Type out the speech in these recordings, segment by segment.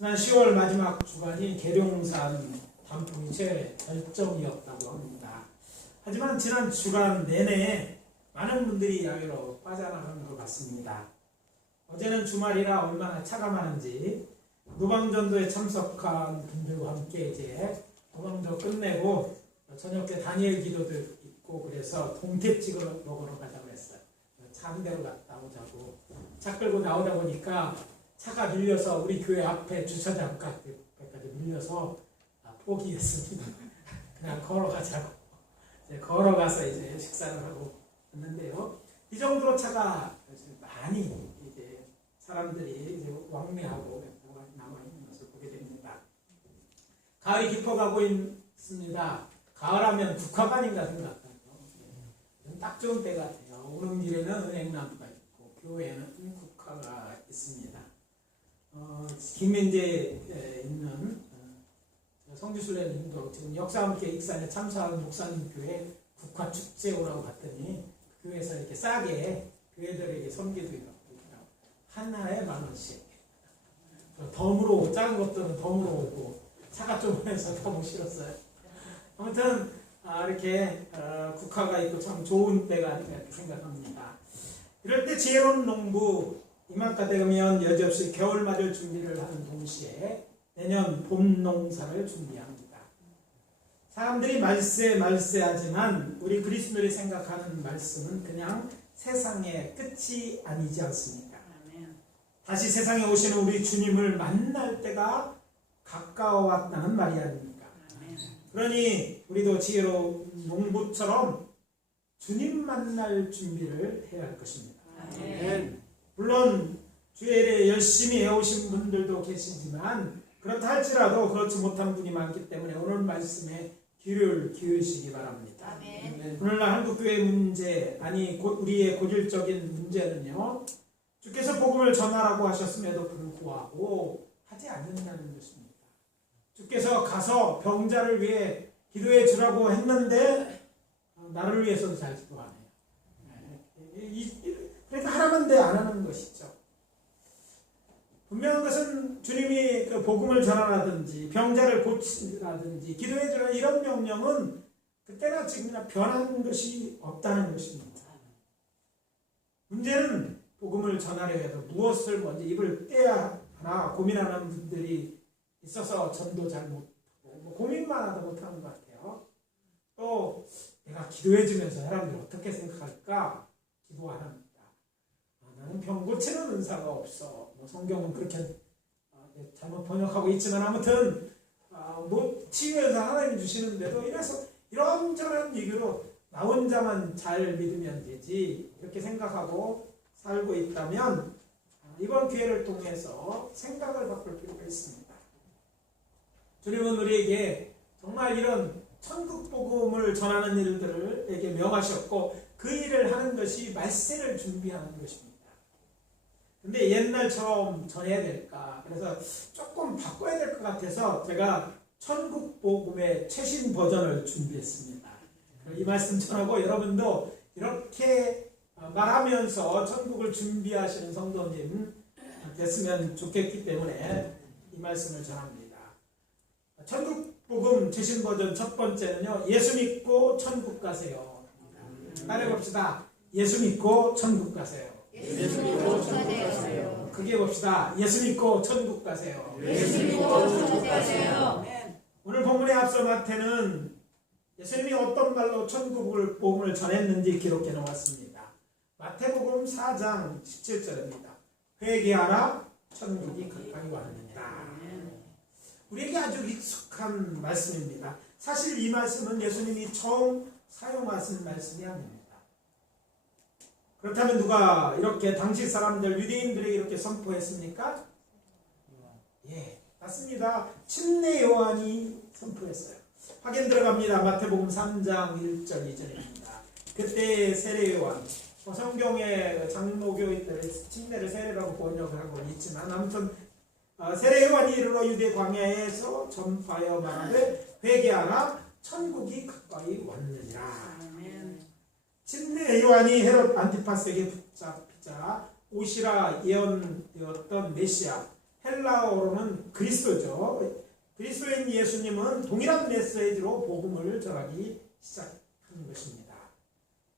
지난 10월 마지막 주간이 계룡산 단풍이 최절정이었다고 합니다. 하지만 지난 주간 내내 많은 분들이 야외로 빠져나간 것 같습니다. 어제는 주말이라 얼마나 차가 많은지 노방전도에 참석한 분들과 함께 이제 노방전 끝내고 저녁에 다니엘 기도도 있고 그래서 동태 찍어 먹으러 가자고 했어요. 차 한 대로 갔다 오자고. 차 끌고 나오다 보니까 차가 밀려서 우리 교회 앞에 주차장까지 밀려서 포기했습니다. 그냥 걸어가자고. 걸어가서 이제 식사를 하고 왔는데요. 이 정도로 차가 많이 이제 사람들이 이제 왕래하고 남아있는 것을 보게 됩니다. 가을이 깊어가고 있습니다. 가을하면 국화관인가 생각해요. 딱 좋은 때 같아요. 오는 길에는 은행나무가 있고 교회에는 국화가 있습니다. 김민재에 있는 성지순례님도 지금 역사함께 익산에 참사하는 목사님 교회 국화축제 오라고 갔더니 그 교회에서 이렇게 싸게 교회들에게 섬기도 있고 하나에 10,000원씩 덤으로 작은 것들은 덤으로 오고 차가 좁아서 덤을 실었어요. 아무튼 이렇게 국화가 있고 참 좋은 때가 아닌가 이렇게 생각합니다. 이럴 때 지혜로운 농부 이맘때 되면 여지없이 겨울 맞을 준비를 하는 동시에 내년 봄 농사를 준비합니다. 사람들이 말세하지만 우리 그리스도인들이 생각하는 말씀은 그냥 세상의 끝이 아니지 않습니까? 다시 세상에 오시는 우리 주님을 만날 때가 가까워왔다는 말이 아닙니까? 그러니 우리도 지혜로운 농부처럼 주님 만날 준비를 해야 할 것입니다. 물론 주일에 열심히 해오신 분들도 계시지만 그렇다 할지라도 그렇지 못한 분이 많기 때문에 오늘 말씀에 귀를 기울이시기 바랍니다. 오늘날 한국교회 문제, 우리의 고질적인 문제는요, 주께서 복음을 전하라고 하셨음에도 불구하고 하지 않는다는 것입니다. 주께서 가서 병자를 위해 기도해 주라고 했는데 나를 위해서도 잘 기도 안 해요. 그러니까 하라면 돼 안 하는 것이죠. 분명한 것은 주님이 그 복음을 전하라든지 병자를 고치라든지 기도해 주라 이런 명령은 그때나 지금이나 변한 것이 없다는 것입니다. 문제는 복음을 전하려 해도 무엇을 먼저 입을 떼야 하나 고민하는 분들이 있어서 전도 잘 못하고 고민만 하다 못하는 것 같아요. 또 내가 기도해 주면서 사람들이 어떻게 생각할까 기도 안 합니다. 나는 병 고치는 은사가 없어. 성경은 그렇게 잘못 번역하고 있지만 아무튼 치유의 은사 하나님 주시는데도 이래서 이런저런 얘기로 나 혼자만 잘 믿으면 되지 이렇게 생각하고 살고 있다면 이번 기회를 통해서 생각을 바꿀 필요가 있습니다. 주님은 우리에게 정말 이런 천국 복음을 전하는 일들에게 명하셨고 그 일을 하는 것이 말세를 준비하는 것입니다. 근데 옛날처럼 전해야 될까? 그래서 조금 바꿔야 될 것 같아서 제가 천국 복음의 최신 버전을 준비했습니다. 이 말씀 전하고 여러분도 이렇게 말하면서 천국을 준비하시는 성도님 됐으면 좋겠기 때문에 이 말씀을 전합니다. 천국 복음 최신 버전 첫 번째는요. 예수 믿고 천국 가세요. 따라해봅시다. 예수 믿고 천국 가세요. 예수 믿고 천국 가세요. 크게 봅시다. 예수 믿고 천국 가세요. 예수 믿고 천국 가세요. 오늘 본문에 앞서 마태는 예수님이 어떤 말로 천국을 복음을 전했는지 기록해 놓았습니다. 마태복음 4장 17절입니다. 회개하라 천국이 가까이 왔느니라. 우리에게 아주 익숙한 말씀입니다. 사실 이 말씀은 예수님이 처음 사용하신 말씀이 아닙니다. 그렇다면 누가 이렇게 당시 사람들 유대인들에게 이렇게 선포했습니까? 예, 맞습니다. 침례 요한이 선포했어요. 확인 들어갑니다. 마태복음 3장 1절 2절입니다. 그때 세례 요한, 성경의 장로교인들의 침례를 세례라고 번역을 하고 있지만 아무튼 세례 요한이 이르러 유대 광야에서 전파하여 말하되 회개하라 천국이 가까이 왔느니라. 침례 요한이 헤롯 안티파스에게 붙잡히자 오시라 예언되었던 메시아 헬라어로는 그리스도죠. 그리스도인 예수님은 동일한 메시지로 복음을 전하기 시작한 것입니다.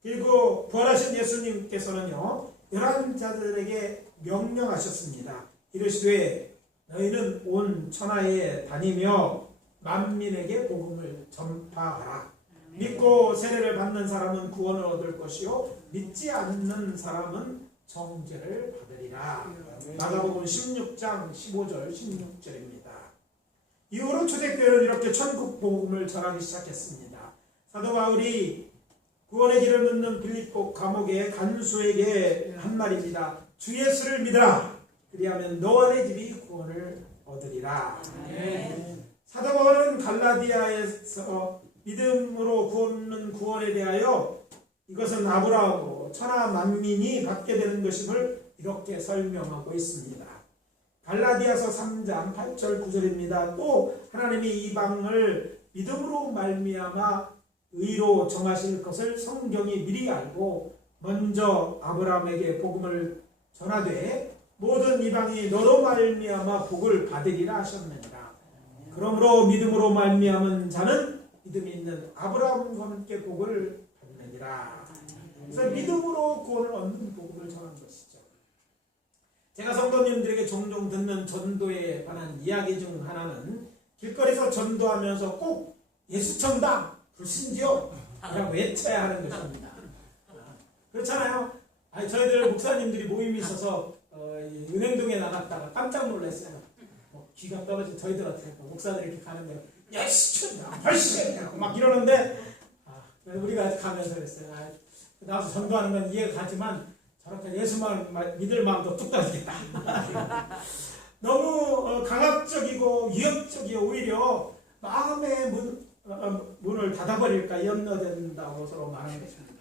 그리고 부활하신 예수님께서는요, 11자들에게 명령하셨습니다. 이르시되 너희는 온 천하에 다니며 만민에게 복음을 전파하라. 믿고 세례를 받는 사람은 구원을 얻을 것이요 믿지 않는 사람은 정죄를 받으리라. 마가복음 16장 15절 16절입니다. 이후로 초대교회는 이렇게 천국 복음을 전하기 시작했습니다. 사도 바울이 구원의 길을 묻는 빌립보 감옥의 간수에게 한 말입니다. 주 예수를 믿으라. 그리하면 너와 내 집이 구원을 얻으리라. 사도 바울은 갈라디아에서 믿음으로 얻는 구원에 대하여 이것은 아브라함으로 천하 만민이 받게 되는 것임을 이렇게 설명하고 있습니다. 갈라디아서 3장 8절 9절입니다. 또 하나님이 이방을 믿음으로 말미암아 의로 정하실 것을 성경이 미리 알고 먼저 아브라함에게 복음을 전하되 모든 이방이 너로 말미암아 복을 받으리라 하셨느니라. 그러므로 믿음으로 말미암은 자는 믿음이 있는 아브라함과 함께 복을 받느니라. 그래서 믿음으로 구원을 얻는 복음을 전한 것이죠. 제가 성도님들에게 종종 듣는 전도에 관한 이야기 중 하나는 길거리에서 전도하면서 꼭 예수천당 불신지요 라고 외쳐야 하는 것입니다. 그렇잖아요. 저희들 목사님들이 모임이 있어서 은행동에 나갔다가 깜짝 놀랐어요. 귀가 떨어진 저희들한테 목사들이 이렇게 가는데 예수천당 불신지요 막 이러는데 우리가 가면서 그랬어요. 나와서 전도하는 건 이해가 가지만 저렇게 예수만 믿을 마음도 뚝 떨어지겠다. 너무 강압적이고 위협적이고 오히려 마음의 문을 닫아버릴까 염려된다고 서로 말하는 것입니다.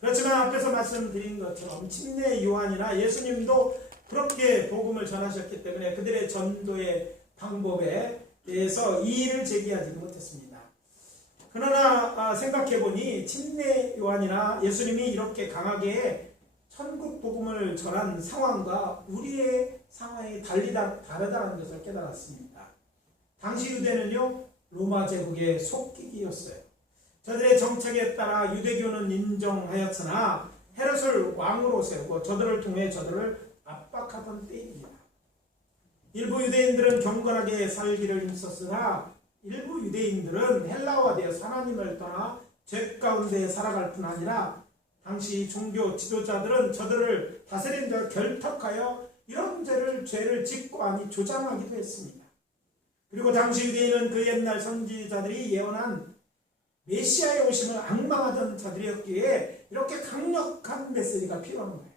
그렇지만 앞에서 말씀드린 것처럼 침례 요한이나 예수님도 그렇게 복음을 전하셨기 때문에 그들의 전도의 방법에 대해서 이의를 제기하지 못했습니다. 그러나 생각해보니 침례 요한이나 예수님이 이렇게 강하게 천국 복음을 전한 상황과 우리의 상황이 다르다는 것을 깨달았습니다. 당시 유대는요, 로마 제국의 속기기였어요. 저들의 정책에 따라 유대교는 인정하였으나 헤롯을 왕으로 세우고 저들을 통해 저들을 압박하던 때입니다. 일부 유대인들은 경건하게 살기를 힘썼으나 일부 유대인들은 헬라화되어서 하나님을 떠나 죄 가운데 살아갈 뿐 아니라 당시 종교 지도자들은 저들을 다스린 자 결탁하여 이런 죄를 짓고 아니 조장하기도 했습니다. 그리고 당시 유대인은 그 옛날 선지자들이 예언한 메시아의 오심을 앙망하던 자들이었기에 이렇게 강력한 메시지가 필요한 거예요.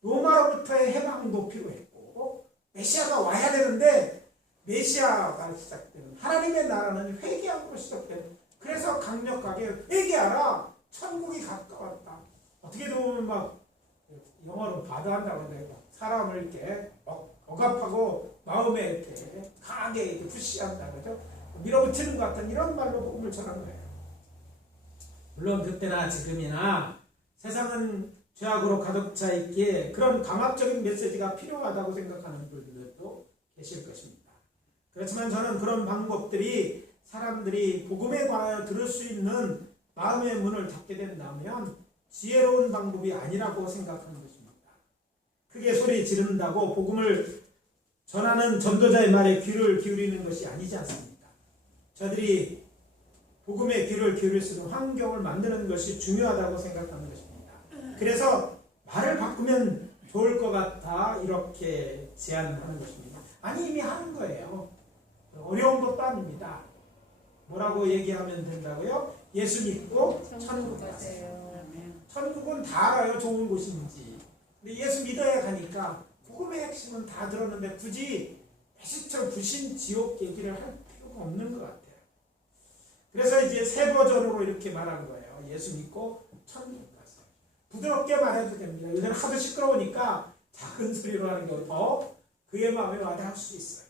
로마로부터의 해방도 필요했고 메시아가 와야 되는데 메시아가 시작되는 하나님의 나라는 회개함으로 시작되는, 그래서 강력하게 회개하라, 천국이 가까웠다. 어떻게 보면 막 영어로 바드한다고 해요. 사람을 이렇게 억압하고 마음에 이렇게 강하게 이렇게 푸시한다 그죠? 밀어붙이는 것 같은 이런 말로 복음을 전한 거예요. 물론 그때나 지금이나 세상은 죄악으로 가득 차 있기에 그런 강압적인 메시지가 필요하다고 생각하는 분들도 계실 것입니다. 그렇지만 저는 그런 방법들이 사람들이 복음에 관하여 들을 수 있는 마음의 문을 닫게 된다면 지혜로운 방법이 아니라고 생각하는 것입니다. 크게 소리 지른다고 복음을 전하는 전도자의 말에 귀를 기울이는 것이 아니지 않습니까? 저들이 복음에 귀를 기울일 수 있는 환경을 만드는 것이 중요하다고 생각하는 것입니다. 그래서 말을 바꾸면 좋을 것 같아 이렇게 제안하는 것입니다. 아니 이미 하는 거예요. 어려운 것도 아닙니다. 뭐라고 얘기하면 된다고요? 예수 믿고 천국 가세요. 천국은 다 알아요. 좋은 곳인지. 근데 예수 믿어야 가니까 복음의 핵심은 다 들었는데 굳이 메시처럼 부신 지옥 얘기를 할 필요가 없는 것 같아요. 그래서 이제 새 버전으로 이렇게 말한 거예요. 예수 믿고 천국 가세요. 부드럽게 말해도 됩니다. 요새는 하도 시끄러우니까 작은 소리로 하는 게 더 그의 마음에 와닿을 수 있어요.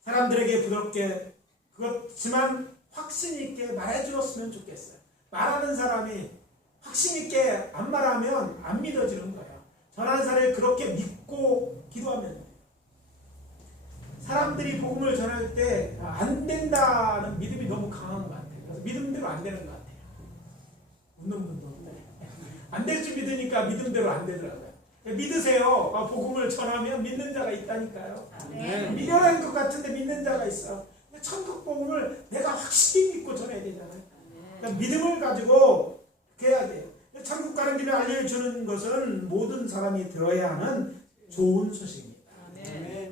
사람들에게 부드럽게 그렇지만 확신 있게 말해주었으면 좋겠어요. 말하는 사람이 확신 있게 안 말하면 안 믿어지는 거예요. 전환사를 그렇게 믿고 기도하면 돼요. 사람들이 복음을 전할 때 안 된다는 믿음이 너무 강한 것 같아요. 그래서 믿음대로 안 되는 것 같아요. 웃는 분도 없네. 안 될 줄 믿으니까 믿음대로 안 되더라고요. 믿으세요. 복음을 전하면 믿는 자가 있다니까요. 미련한 것 같은데 믿는 자가 있어. 천국 복음을 내가 확실히 믿고 전해야 되잖아요. 그러니까 믿음을 가지고 해야 돼요. 천국 가는 길을 알려주는 것은 모든 사람이 들어야 하는 좋은 소식입니다.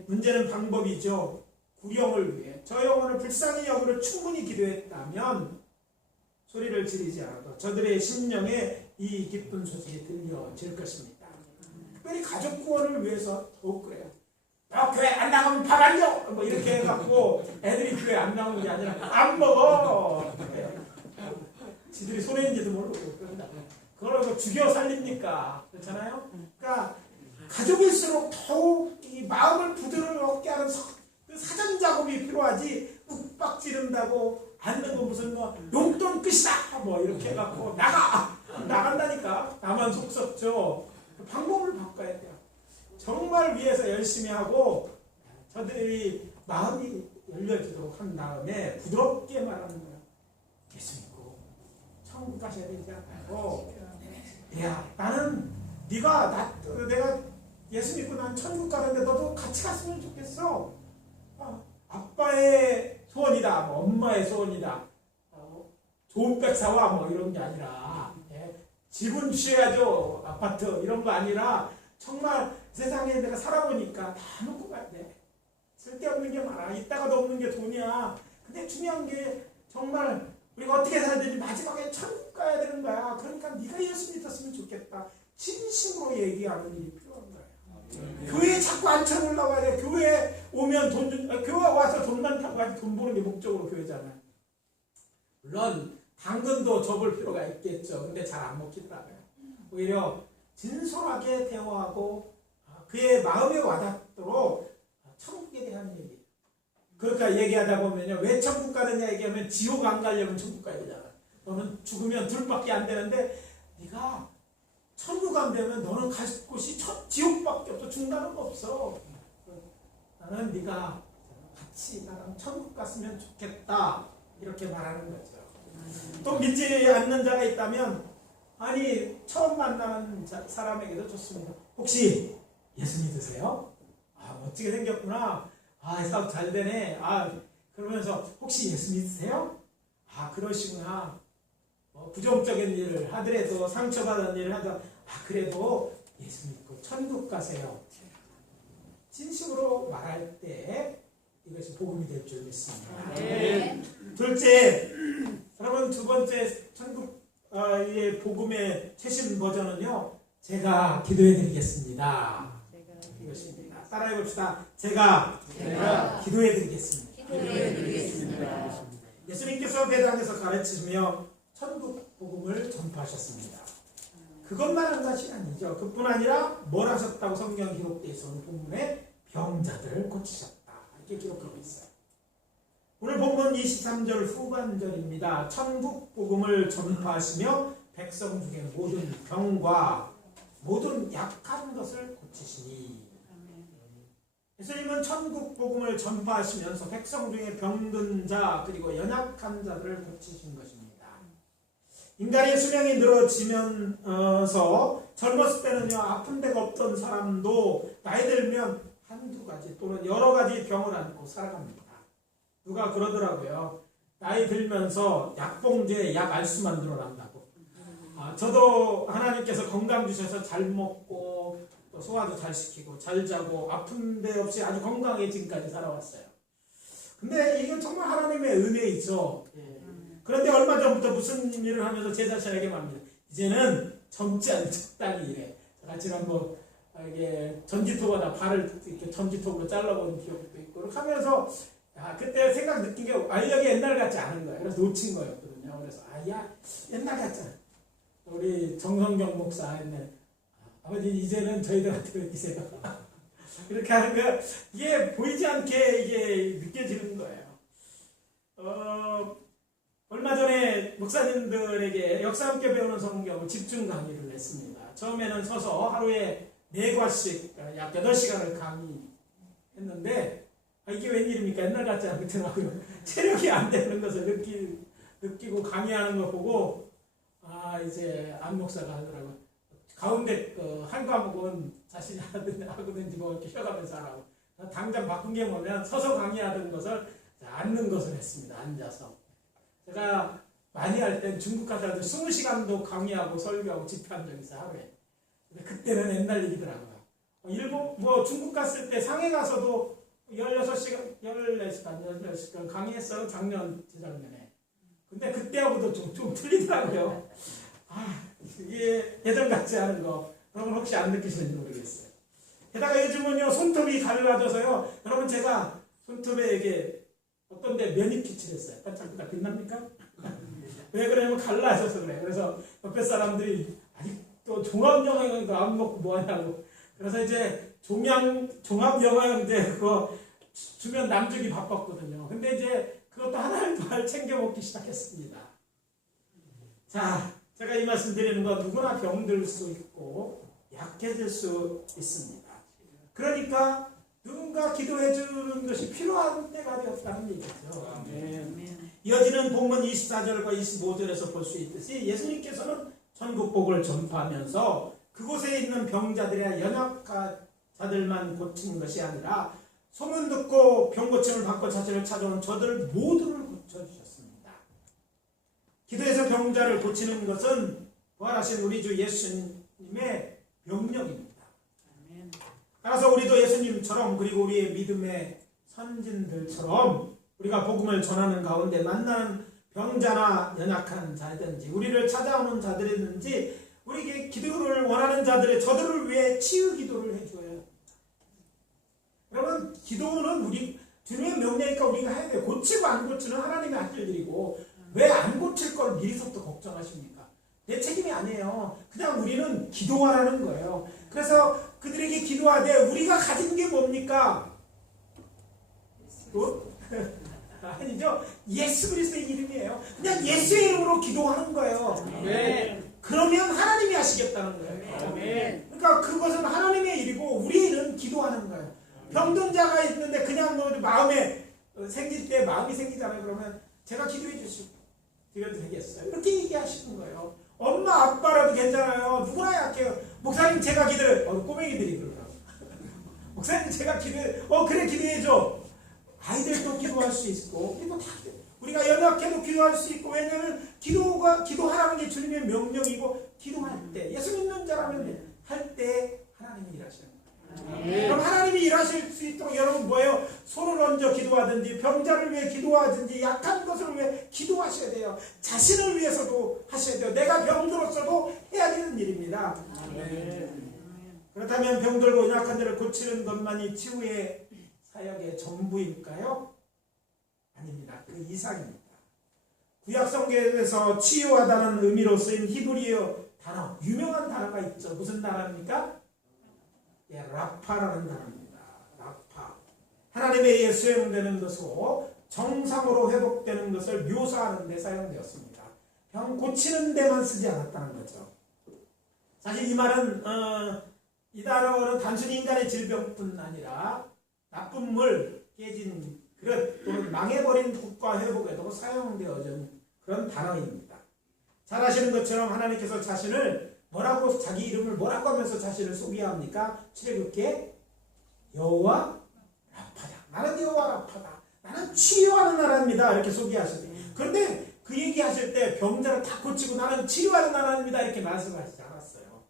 문제는 방법이죠. 구령을 위해 저 영혼을 불쌍히 여기로 충분히 기도했다면 소리를 지르지 않아도 저들의 심령에 이 기쁜 소식이 들려질 것입니다. 특별히 가족 구원을 위해서 더욱 그래요. 너 교회 안 나가면 밥 안 줘! 뭐 이렇게 해갖고 애들이 교회 안 나오는 게 아니라 안 먹어! 지들이 손해인지도 모르고 그걸 죽여 살립니까? 그렇잖아요? 그러니까 가족일수록 더욱 이 마음을 부드럽게 하는 그 사전 작업이 필요하지 윽박 지른다고 앉는 거 무슨 뭐 용돈 끝이다! 뭐 이렇게 해갖고 나간다니까. 나만 속 썩죠. 방법을 바꿔야 돼요. 정말 위해서 열심히 하고 저들이 마음이 열려지도록 한 다음에 부드럽게 말하는 거예요. 예수 믿고 천국 가셔야 되지 않고 야 나는 내가 예수 믿고 난 천국 가는데 너도 같이 갔으면 좋겠어. 아빠의 소원이다, 뭐 엄마의 소원이다, 좋은 백 사와 뭐 이런 게 아니라 집은 주셔야죠. 아파트 이런 거 아니라 정말 세상에 내가 살아보니까 다 놓고 가야 돼. 쓸데없는 게 많아. 이따가도 없는 게 돈이야. 근데 중요한 게 정말 우리가 어떻게 살아야 되지? 마지막에 천국 가야 되는 거야. 그러니까 네가 예수 믿었으면 좋겠다. 진심으로 얘기하는 일이 필요한 거야. 교회에 자꾸 앉혀 올라와야 돼. 교회에 오면 교회 와서 돈만 타고 가지 돈 버는 게 목적으로 교회잖아요. 물론 당근도 접을 필요가 있겠죠. 근데 잘 안 먹히더라고요. 오히려 진솔하게 대화하고 그의 마음에 와닿도록 천국에 대한 얘기. 그러니까 얘기하다 보면요. 왜 천국 가느냐 얘기하면 지옥 안 가려면 천국 가야 되잖아. 너는 죽으면 둘밖에 안 되는데 네가 천국 안 되면 너는 갈 곳이 지옥밖에 없어. 중간은 없어. 나는 네가 같이 나랑 천국 갔으면 좋겠다. 이렇게 말하는 거죠. 또 믿지 않는 자가 있다면 아니 처음 만나는 사람에게도 좋습니다. 혹시 예수 믿으세요? 멋지게 생겼구나. 사업 잘 되네. 그러면서 혹시 예수 믿으세요? 그러시구나. 부정적인 일을 하더라도 상처받은 일을 하더라도 그래도 예수 믿고 천국 가세요. 진심으로 말할 때 이것이 복음이 될 줄 믿습니다. 둘째, 여러분 두 번째 천국의 복음의 최신 버전은요. 제가 기도해 드리겠습니다. 이것입니다. 따라해 봅시다. 제가 기도해 드리겠습니다. 예수님께서 배당에서 가르치시며 천국 복음을 전파하셨습니다. 그것만 한 것이 아니죠. 그뿐 아니라 뭘 하셨다고 성경 기록되어 있는 본문에 병자들을 고치셨다. 이렇게 기록하고 있어요. 오늘 본문 23절 후반절입니다. 천국 복음을 전파하시며 백성 중에 모든 병과 모든 약한 것을 고치시니. 예수님은 천국 복음을 전파하시면서 백성 중에 병든 자 그리고 연약한 자들을 고치신 것입니다. 인간의 수명이 늘어지면서 젊었을 때는요 아픈 데가 없던 사람도 나이 들면 한두 가지 또는 여러 가지 병을 안고 살아갑니다. 누가 그러더라고요. 나이 들면서 약봉지에 약 알수만 늘어난다고. 저도 하나님께서 건강 주셔서 잘 먹고 또 소화도 잘 시키고 잘 자고 아픈 데 없이 아주 건강해 지금까지 살아왔어요. 근데 이건 정말 하나님의 은혜이죠. 그런데 얼마 전부터 무슨 일을 하면서 제 자신에게 말합니다. 이제는 젊지 않은 적당히 일해. 제가 지난번 이게 전지톱에다 발을 이렇게 전지톱으로 잘라본 기억도 있고 그렇게 하면서 그때 생각 느낀 게 알력이 옛날 같지 않은 거예요. 그래서 놓친 거였거든요. 그래서 옛날 같잖아. 우리 정성경 목사 했네. 아버지 이제는 저희들한테 맡기세요. 이렇게 하는 거 이게 보이지 않게 이게 느껴지는 거예요. 얼마 전에 목사님들에게 역사 함께 배우는 성경 집중 강의를 했습니다. 처음에는 서서 하루에 4과씩 약 8시간을 강의했는데 이게 웬일입니까? 옛날 같지 않더라고요. 체력이 안 되는 것을 느끼고 강의하는 거 보고 이제 안 목사가 하더라고요. 가운데 한 과목은 자신이 하든지 뭐 이렇게 쉬어가면서 하라고. 당장 바꾼 게 뭐냐면 서서 강의하던 것을 앉는 것을 했습니다. 앉아서. 제가 많이 할 땐 중국 갔다 올 때 20시간도 강의하고 설교하고 집회한 적이 있어요. 하루에. 근데 그때는 옛날 얘기더라고요. 일본 중국 갔을 때 상해 가서도 16시간, 14시간 강의했어요. 작년, 재작년에. 근데 그때하고도 좀 틀리더라고요. 이게 예전 같지 않은 거. 여러분 혹시 안 느끼시는지 모르겠어요. 게다가 요즘은요, 손톱이 갈라져서요. 여러분 제가 손톱에 이게 어떤 데 면입기칠 했어요. 반짝반짝 빛납니까? 왜 그러냐면 갈라져서 그래. 그래서 옆에 사람들이 아직도 종합영양제도 안 먹고 뭐하냐고. 그래서 이제 종합영양제 그거 주면 남주기 바빴거든요. 근데 이제 그것도 하나를 챙겨 먹기 시작했습니다. 자, 제가 이 말씀 드리는 건 누구나 병들 수 있고 약해질 수 있습니다. 그러니까 누군가 기도해 주는 것이 필요한 때가 되었다는 얘기죠. 이어지는 본문 24절과 25절에서 볼 수 있듯이 예수님께서는 천국복을 전파하면서 그곳에 있는 병자들이나 연약자들만 고치는 것이 아니라 소문 듣고 병 고침을 받고 자신을 찾아온 저들 모두를 고쳐주셨습니다. 기도해서 병자를 고치는 것은 부활하신 우리 주 예수님의 명령입니다. 따라서 우리도 예수님처럼 그리고 우리의 믿음의 선진들처럼 우리가 복음을 전하는 가운데 만나는 병자나 연약한 자든지 우리를 찾아오는 자들이든지 우리에게 기도를 원하는 자들의 저들을 위해 치유 기도를 해줘요. 여러분 기도는 우리 주님의 명령이니까 우리가 해야 돼요. 고치고 안 고치는 하나님의 할 일이고 왜 안 고칠 걸 미리서부터 걱정하십니까? 내 책임이 아니에요. 그냥 우리는 기도하라는 거예요. 그래서 그들에게 기도하되 우리가 가진 게 뭡니까? 아니죠. 예수 그리스도의 이름이에요. 그냥 예수의 이름으로 기도하는 거예요. 그러면 하나님이 하시겠다는 거예요. 그러니까 그것은 하나님의 일이고 우리의 일은 기도하는 거예요. 병든 자가 있는데 그냥 마음에 생길 때 마음이 생기잖아요. 그러면 제가 기도해 주시고 드려도 되겠어요. 이렇게 얘기하시는 거예요. 엄마 아빠라도 괜찮아요. 누구나 약해요. 목사님 제가 기도해. 꼬맹이들이 그러더라고요. 목사님 제가 기도해. 그래 기도해줘. 아이들도 기도할 수 있고 우리가 연약해도 기도할 수 있고 왜냐하면 기도하라는 게 주님의 명령이고 기도할 때 예수 믿는 자라면 할 때 하나님이 일하시는 거예요. 그럼 하나님이 일하실 수 있도록 여러분 뭐예요? 소를 얹어 기도하든지 병자를 위해 기도하든지 약한 것을 위해 기도하셔야 돼요. 자신을 위해서도 하셔야 돼요. 내가 병들었어도 해야 되는 일입니다. 그렇다면 병들고 약한 자를 고치는 것만이 치유의 사역의 전부일까요? 아닙니다. 그 이상입니다. 구약 성경에서 치유하다는 의미로 쓰인 히브리어 단어, 유명한 단어가 있죠. 무슨 단어입니까? 라파라는 단어입니다. 라파. 하나님에 의해 수행되는 것으로 정상으로 회복되는 것을 묘사하는 데 사용되었습니다. 병 고치는 데만 쓰지 않았다는 거죠. 사실 이 말은 이 단어는 단순히 인간의 질병뿐 아니라 나쁜 물, 깨진 그릇 또는 망해버린 국가 회복에도 사용되어진 그런 단어입니다. 잘 아시는 것처럼 하나님께서 자신을 자기 이름을 뭐라고 하면서 자신을 소개합니까? 출애굽기에 여호와 라파다. 나는 여호와 라파다. 나는 치유하는 나라입니다. 이렇게 소개하시죠. 그런데 그 얘기하실 때 병자를 다 고치고 나는 치유하는 나라입니다. 이렇게 말씀하시지 않았어요.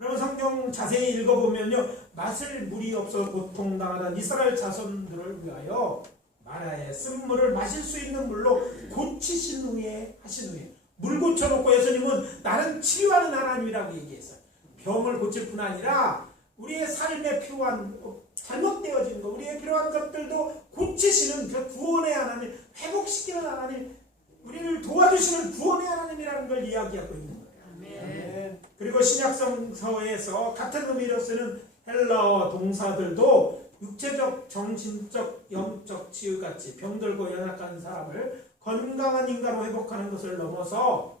여러분 성경 자세히 읽어보면요. 마실 물이 없어 고통당하는 이스라엘 자손들을 위하여 마라의 쓴물을 마실 수 있는 물로 고치신 후에 하신 후에 물 고쳐놓고 예수님은 나는 치유하는 하나님이라고 얘기했어요. 병을 고칠 뿐 아니라 우리의 삶에 필요한 잘못되어진 것 우리의 필요한 것들도 고치시는 그 구원의 하나님 회복시키는 하나님 우리를 도와주시는 구원의 하나님이라는 걸 이야기하고 있는 거예요. 그리고 신약성서에서 같은 의미로 쓰는 헬라어 동사들도 육체적, 정신적, 영적 치유같이 병들고 연약한 사람을 건강한 인간으로 회복하는 것을 넘어서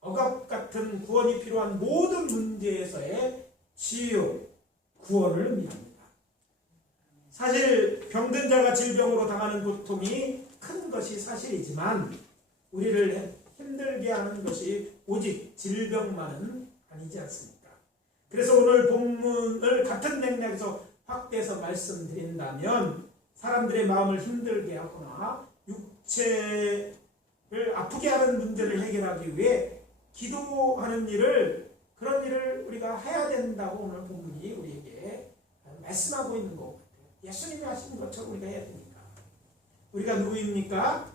억압 같은 구원이 필요한 모든 문제에서의 치유, 구원을 의미합니다. 사실 병든 자가 질병으로 당하는 고통이 큰 것이 사실이지만 우리를 힘들게 하는 것이 오직 질병만은 아니지 않습니까? 그래서 오늘 본문을 같은 맥락에서 확대해서 말씀드린다면 사람들의 마음을 힘들게 하거나 육체를 아프게 하는 문제를 해결하기 위해 기도하는 그런 일을 우리가 해야 된다고 오늘 본문이 우리에게 말씀하고 있는 것 같아요. 예수님이 하신 것처럼 우리가 해야 되니까. 우리가 누구입니까?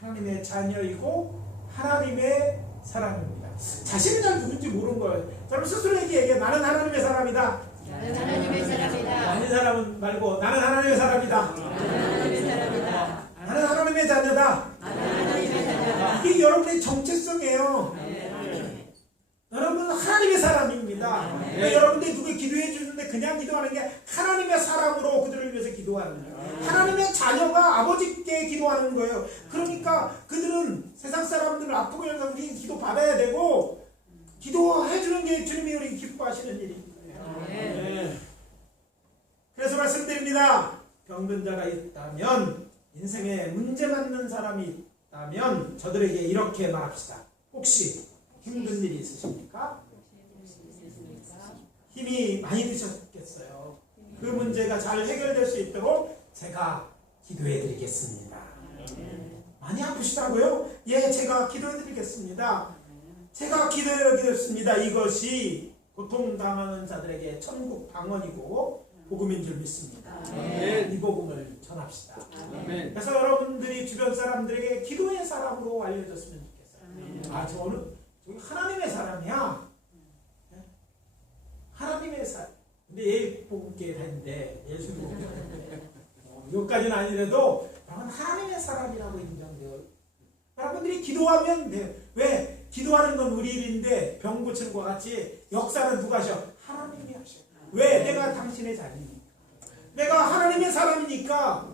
하나님의 자녀이고 하나님의 사람입니다. 자신이 잘 누군지 모르는 거예요. 여러분 스스로에게 얘기해. 나는 하나님의 사람이다. 나는 하나님의 사람이다. 아닌 사람은 말고 나는 하나님의 사람이다. 나는 하나님의 사람이다. 나는 하나님의 자녀다. 나는 하나님의 자녀다. 이게 여러분의 정체성이에요. 네. 여러분은 하나님의 사람입니다. 그러니까 여러분들이 누구 기도해 주는데 그냥 기도하는 게 하나님의 사람으로 그들을 위해서 기도하는 거예요. 하나님의 자녀가 아버지께 기도하는 거예요. 그러니까 그들은 세상 사람들을 아프고 해서 우리 기도 받아야 되고 기도해 주는 게 주님이 우리 기뻐하시는 일입니다. 네. 그래서 말씀드립니다. 병든 자가 있다면 인생에 문제 맞는 사람이 있다면 저들에게 이렇게 말합시다. 혹시 힘든 일이 있으십니까? 힘이 많이 드셨겠어요. 그 문제가 잘 해결될 수 있도록 제가 기도해 드리겠습니다. 많이 아프시다고요? 예, 제가 기도해 드리겠습니다. 제가 기도해 드리겠습니다. 이것이 고통당하는 자들에게 천국 방언이고 복음인 줄 믿습니다. 이 복음을 전합시다. 그래서 여러분들이 주변 사람들에게 기도의 사람으로 알려졌으면 좋겠어요. 아, 저는 하나님의 사람이야. 하나님의 사람. 근데 예일 복음교회 다니는데 예수 복음교회 여기까지는 아니래도 여러분 하나님의 사람이라고 인정돼요. 여러분들이 기도하면 돼요. 왜? 기도하는 건 우리 일인데 병 고치는 것 같이 역사는 누가 하셔? 하나님이 하셔. 왜? 내가 당신의 자녀니까. 내가 하나님의 사람이니까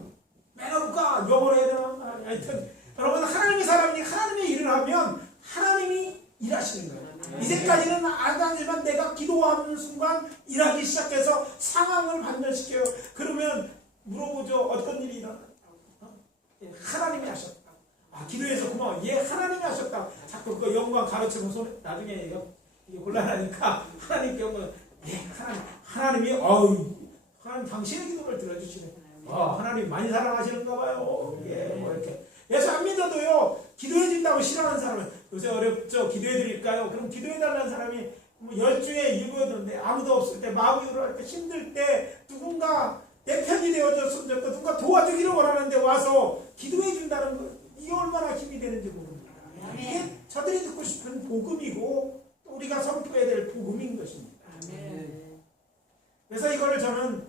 매너가 영어로 해야 되나? 하여튼 여러분 하나님의 사람이니까 하나님의 일을 하면 하나님이 일하시는 거예요. 이제까지는 안 하지만 내가 기도하는 순간 일하기 시작해서 상황을 반전시켜요. 그러면 물어보죠. 어떤 일이 일어났다고? 예, 하나님이 하셨다. 아, 기도해서 고마워. 예, 하나님이 하셨다. 자꾸 그거 영광 가르치면 손에 나중에 이게 곤란하니까 하나님께 영광. 예, 하나님이 하나님 당신의 기도를 들어주시네. 하나님 많이 사랑하시는가 봐요. 예, 뭐 이렇게. 예수 안 믿어도요, 기도해준다고 싫어하는 사람은 요새 어렵죠? 기도해드릴까요? 그럼 기도해달라는 사람이 뭐 10중에 7이었는데 아무도 없을 때, 마음이 우울할 때, 힘들 때, 누군가 내 편이 되어줬으면 좋겠고, 누군가 도와주기를 원하는데 와서 기도해준다는 거, 이게 얼마나 힘이 되는지 모릅니다. 이게 저들이 듣고 싶은 복음이고, 또 우리가 선포해야 될 복음인 것입니다. 그래서 이거를 저는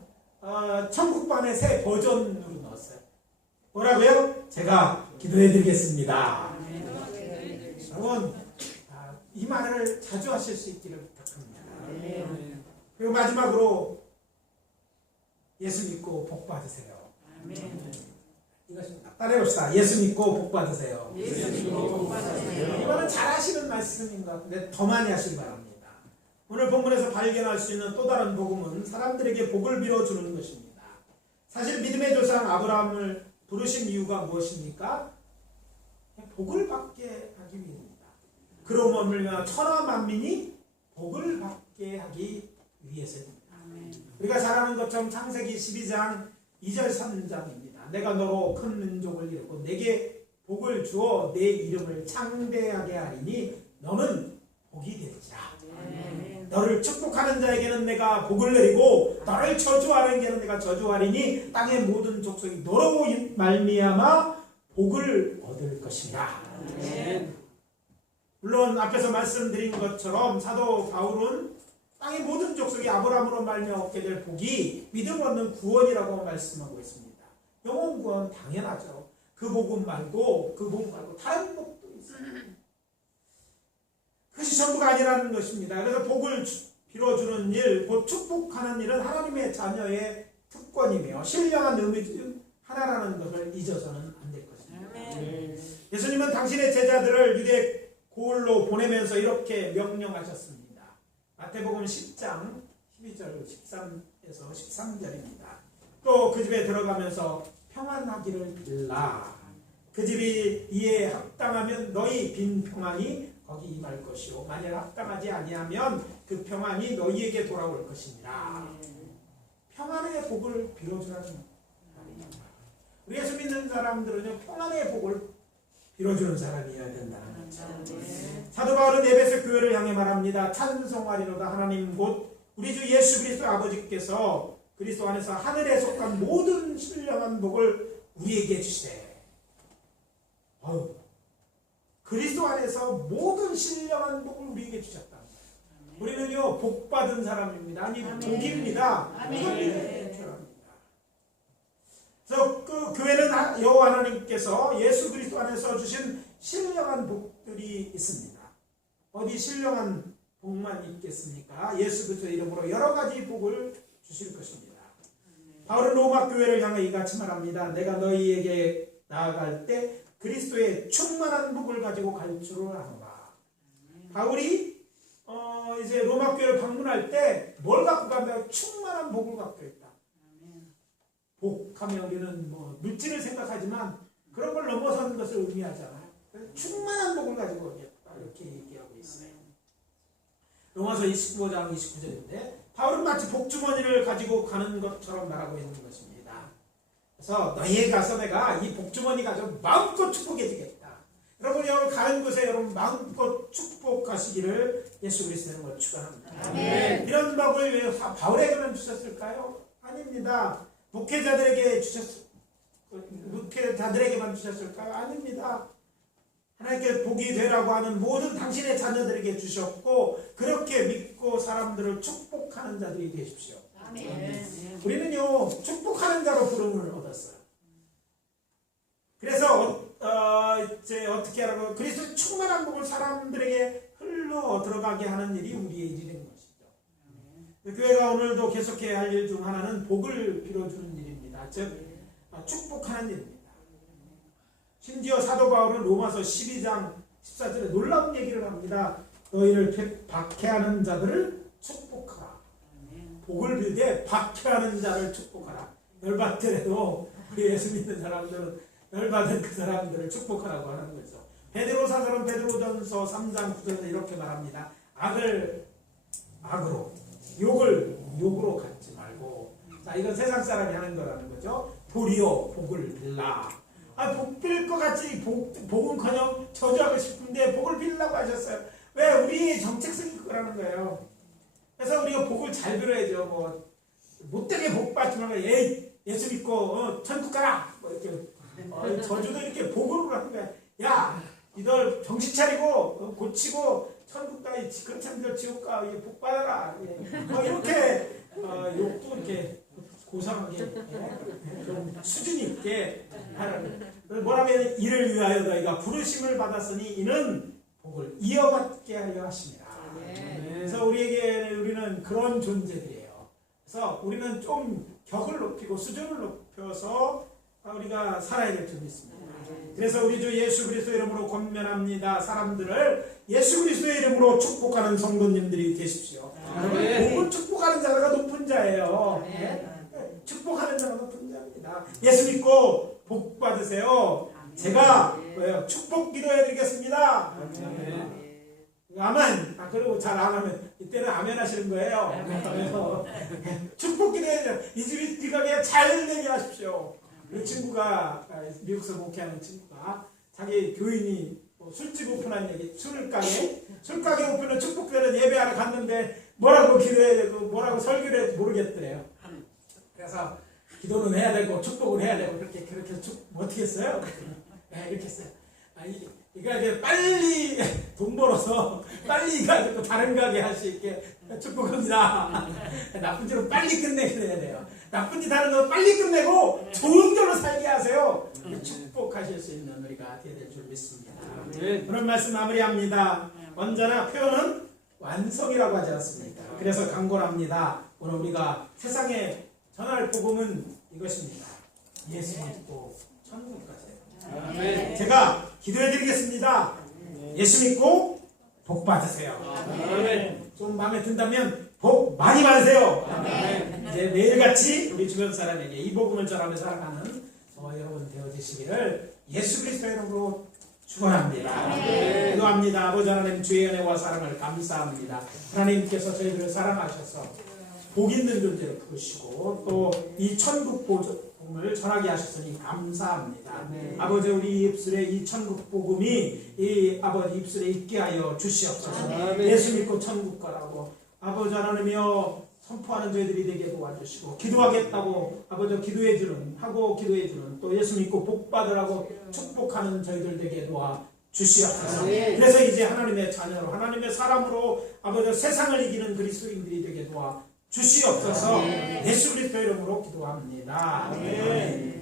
천국반의 새 버전으로 넣었어요. 뭐라고요? 제가 기도해드리겠습니다. 여러분, 이 말을 자주 하실 수 있기를 부탁합니다. 그리고 마지막으로 예수 믿고 복 받으세요. 이것입니다. 따라해봅시다. 예수 믿고 복 받으세요. 이거는 잘 하시는 말씀인 것 같은데 더 많이 하시기 바랍니다. 오늘 본문에서 발견할 수 있는 또 다른 복음은 사람들에게 복을 빌어주는 것입니다. 사실 믿음의 조상 아브라함을 부르신 이유가 무엇입니까? 복을 받게 하기 위해입니다. 그러므로 천하 만민이 복을 받게 하기 위해서입니다. 우리가 잘 아는 것처럼 창세기 12장 2절 3장입니다. 내가 너로 큰 민족을 이루고 내게 복을 주어 내 이름을 창대하게 하리니 너는 복이 되리라. 너를 축복하는 자에게는 내가 복을 내리고 너를 저주하는 자에게는 내가 저주하리니 땅의 모든 족속이 너로 말미암아 복을 얻을 것이라. 물론 앞에서 말씀드린 것처럼 사도 바울은 땅의 모든 족속이 아브라함으로 말미암아 얻게 될 복이 믿음 얻는 구원이라고 말씀하고 있습니다. 영혼 구원 당연하죠. 그 복음 말고 다른 복도 있어요. 그것이 전부가 아니라는 것입니다. 그래서 복을 빌어주는 일, 곧 축복하는 일은 하나님의 자녀의 특권이며 신령한 의미 중 하나라는 것을 잊어서는 안 될 것입니다. 예수님은 당신의 제자들을 유대 고을로 보내면서 이렇게 명령하셨습니다. 마태복음 10장 12절 13 해서 13절입니다. 또 그 집에 들어가면서 평안하기를 빌라. 그 집이 이에 합당하면 너희 빈 평안이 거기 임할 것이요 만일 합당하지 아니하면 그 평안이 너희에게 돌아올 것이니라. 평안의 복을 빌어주라는 말입니다. 우리 예수 믿는 사람들은요 평안의 복을 빌어주는 사람이어야 된다는 거죠. 사도 바울은 에베소 교회를 향해 말합니다. 찬송하리로다 하나님 곧 우리 주 예수 그리스도 아버지께서 그리스도 안에서 하늘에 속한 모든 신령한 복을 우리에게 주시되. 그리스도 안에서 모든 신령한 복을 우리에게 주셨다. 우리는요 복받은 사람입니다. 아니 복입니다. 그래서 그 교회는 여호와 하나님께서 예수 그리스도 안에서 주신 신령한 복들이 있습니다. 어디 신령한 복만 있겠습니까? 예수 그리스도의 이름으로 여러 가지 복을 주실 것입니다. 바울은 로마 교회를 향해 이같이 말합니다. 내가 너희에게 나아갈 때 그리스도의 충만한 복을 가지고 갈 줄을 아노라. 바울이 이제 로마 교회를 방문할 때 뭘 갖고 간다? 충만한 복을 갖고 있다. 복하면 우리는 뭐 물질을 생각하지만 그런 걸 넘어서는 것을 의미하잖아요. 충만한 복을 가지고 오겠다 이렇게 얘기하고 있어요. 로마서 29장 29절인데 바울은 마치 복주머니를 가지고 가는 것처럼 말하고 있는 것입니다. 그래서 너희에 가서 내가 이 복주머니 가지고 마음껏 축복해 주겠다. 여러분이 오늘 가는 곳에 여러분 마음껏 축복하시기를 예수 그리스도는 축원합니다. 이런 복을 왜 바울에게만 주셨을까요? 아닙니다. 목회자들에게만 주셨을까요? 아닙니다. 하나님께 복이 되라고 하는 모든 당신의 자녀들에게 주셨고 그렇게 믿고 사람들을 축복하는 자들이 되십시오. 우리는요 축복하는 자로 부름을 얻었어요. 그래서 이제 어떻게 하라고 그리스도의 충만한 복을 사람들에게 흘러 들어가게 하는 일이 우리의 일인 것이죠. 교회가 오늘도 계속해야 할 일 중 하나는 복을 빌어주는 일입니다. 즉 축복하는 일입니다. 심지어 사도 바울은 로마서 12장 14절에 놀라운 얘기를 합니다. 너희를 박해하는 자들을 축복하라. 복을 빌되 박해하는 자를 축복하라. 열받더라도 우리 예수 믿는 사람들은 열받은 그 사람들을 축복하라고 하는 거죠. 베드로사서는 베드로전서 3장 9절에 이렇게 말합니다. 악을 악으로 욕을 욕으로 갚지 말고. 자, 이건 세상 사람이 하는 거라는 거죠. 도리어 복을 빌라. 복 빌 것 같이 복은커녕 저주하고 싶은데 복을 빌라고 하셨어요. 왜? 우리 정체성이 그거라는 거예요. 그래서 우리가 복을 잘 빌어야죠. 뭐 못되게 복 받지 말고 예수 믿고 천국 가라. 뭐 이렇게 저주도 이렇게 복으로 하는 거야. 야, 너희들 정신 차리고 고치고 천국 가, 그렇지 않으면 지옥 가, 복 받아라. 뭐 이렇게 욕도 이렇게 고상하게 좀 수준 있게 하라는. 뭐라면 이를 위하여 너희가 부르심을 받았으니 이는 복을 이어받게 하려 하십니다. 그래서 우리는 그런 존재들이에요. 그래서 우리는 좀 격을 높이고 수준을 높여서 우리가 살아야 될 점이 있습니다. 그래서 우리 주 예수 그리스도 이름으로 권면합니다. 사람들을 예수 그리스도의 이름으로 축복하는 성도님들이 되십시오. 복을 축복하는 자가 높은 자예요. 축복하는 자가 높은 자입니다. 예수 믿고 복 받으세요. 제가 축복 기도해 드리겠습니다. 아멘. 그리고 잘 안 하면 이때는 아멘 하시는 거예요. 그래서 축복 기도해 드려요. 이 집이 귀가게 잘 되게 하십시오. 그 친구가 미국에서 목회하는 친구가 자기 교인이 술집 오픈한 얘기, 술가게 오픈은 축복되는 예배하러 갔는데 뭐라고 기도해야 되고 뭐라고 설교를 해야 모르겠더래요. 그래서 기도는 해야 되고 축복을 해야 되고 그렇게 어떻게 했어요? 이렇게 했어요. 이거 이제 빨리 돈 벌어서 빨리 가지고 다른 가게 할 수 있게 축복합니다. 나쁜 짓은 빨리 끝내게 해야 돼요. 나쁜 짓 하는 거 빨리 끝내고 좋은 걸로 살게 하세요. 축복하실 수 있는 우리가 되어야 될 줄 믿습니다. 그런 말씀 마무리합니다. 언제나 표현은 완성이라고 하지 않습니까? 그래서 강구를 합니다. 오늘 우리가 세상에 전할 복음은 이것입니다. 예수 믿고 천국 가세요. 제가 기도해 드리겠습니다. 예수 믿고 복 받으세요. 좀 마음에 든다면 복 많이 받으세요. 아멘. 이제 매일같이 우리 주변 사람에게 이 복음을 전하며 살아가는 여러분 되어지시기를 예수 그리스도의 이름으로 축원합니다. 아멘. 기도합니다. 아버지 하나님 주의 은혜와 사랑을 감사합니다. 하나님께서 저희들을 사랑하셔서 복 있는 존재로 부르시고 또 이 천국 복음을 전하게 하셨으니 감사합니다. 아버지 우리 입술에 이 천국 복음이 이 아버지 입술에 있게 하여 주시옵소서. 예수 믿고 천국 가라고 아버지 하나님이여 선포하는 저희들이 되게 도와주시고 기도하겠다고 아버지 기도해주는 또 예수 믿고 복 받으라고 축복하는 저희들 되게 도와 주시옵소서. 그래서 이제 하나님의 자녀로 하나님의 사람으로 아버지 세상을 이기는 그리스도인들이 되게 도와 주시옵소서. 예수 그리스도 이름으로 기도합니다. 아멘.